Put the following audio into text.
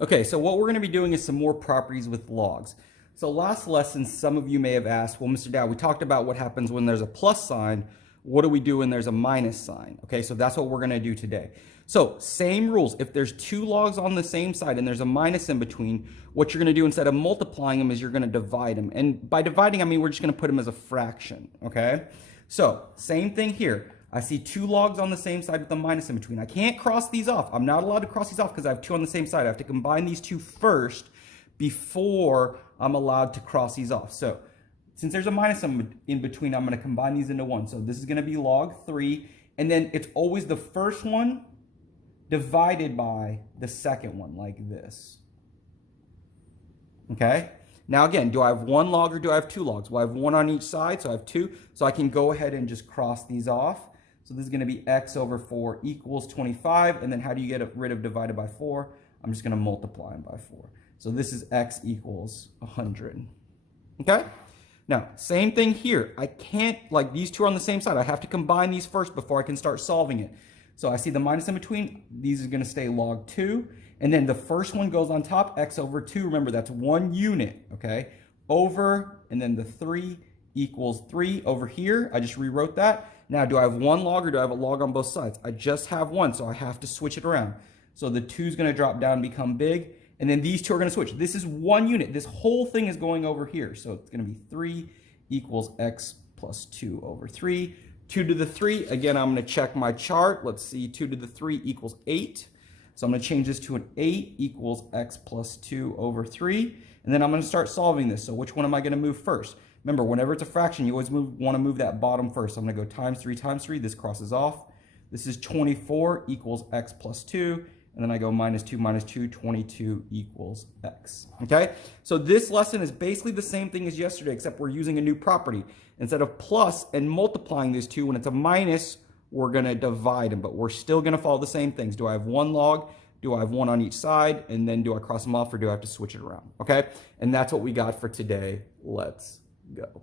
Okay, so what we're going to be doing is some more properties with logs. So last lesson, some of you may have asked, well, Mr. Dow, we talked about what happens when there's a plus sign. What do we do when there's a minus sign? Okay, so that's what we're going to do today. So same rules. If there's two logs on the same side and there's a minus in between, what you're going to do instead of multiplying them is you're going to divide them. And by dividing, I mean we're just going to put them as a fraction. Okay, so same thing here. I see two logs on the same side with a minus in between. I can't cross these off. I'm not allowed to cross these off because I have two on the same side. I have to combine these two first before I'm allowed to cross these off. So since there's a minus in between, I'm going to combine these into one. So this is going to be log 3. And then it's always the first one divided by the second one, like this. Okay? Now again, do I have one log or do I have two logs? Well, I have one on each side, so I have two. So I can go ahead and just cross these off. So this is going to be x over 4 equals 25. And then how do you get rid of divided by 4? I'm just going to multiply them by 4. So this is x equals 100. Okay? Now, same thing here. I can't, like these two are on the same side. I have to combine these first before I can start solving it. So I see the minus in between. These are going to stay log 2. And then the first one goes on top, x over 2. Remember, that's 1 unit, okay? Over, and then the 3 equals 3 over here. I just rewrote that. Now, do I have one log or do I have a log on both sides? I just have one, so I have to switch it around. So the 2 is going to drop down and become big, and then these two are going to switch. This is 1 unit. This whole thing is going over here. So it's going to be 3 equals x plus 2 over 3. 2 to the 3, again, I'm going to check my chart. Let's see, 2 to the 3 equals 8. So I'm going to change this to an 8 equals x plus 2 over 3. And then I'm going to start solving this. So which one am I going to move first? Remember, whenever it's a fraction, you always want to move that bottom first. So I'm going to go times 3. This crosses off. This is 24 equals x plus 2. And then I go minus 2, 22 equals x. Okay? So this lesson is basically the same thing as yesterday, except we're using a new property. Instead of plus and multiplying these two, when it's a minus, we're going to divide them. But we're still going to follow the same things. Do I have one log? Do I have one on each side? And then do I cross them off or do I have to switch it around? Okay? And that's what we got for today. Let's go.